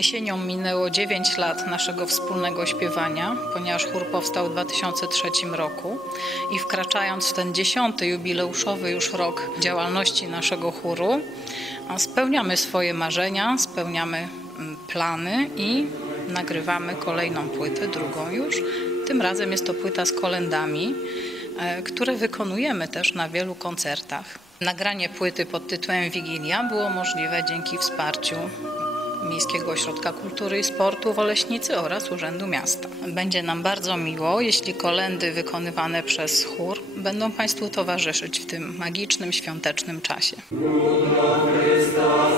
Jesienią minęło 9 lat naszego wspólnego śpiewania, ponieważ chór powstał w 2003 roku i wkraczając w ten dziesiąty jubileuszowy już rok działalności naszego chóru, spełniamy swoje marzenia, spełniamy mm, plany i nagrywamy kolejną płytę, drugą już. Tym razem jest to płyta z kolendami, e, które wykonujemy też na wielu koncertach. Nagranie płyty pod tytułem Wigilia było możliwe dzięki wsparciu Miejskiego Ośrodka Kultury i Sportu w Oleśnicy oraz Urzędu Miasta. Będzie nam bardzo miło, jeśli kolendy wykonywane przez chór będą Państwu towarzyszyć w tym magicznym, świątecznym czasie. Chrysta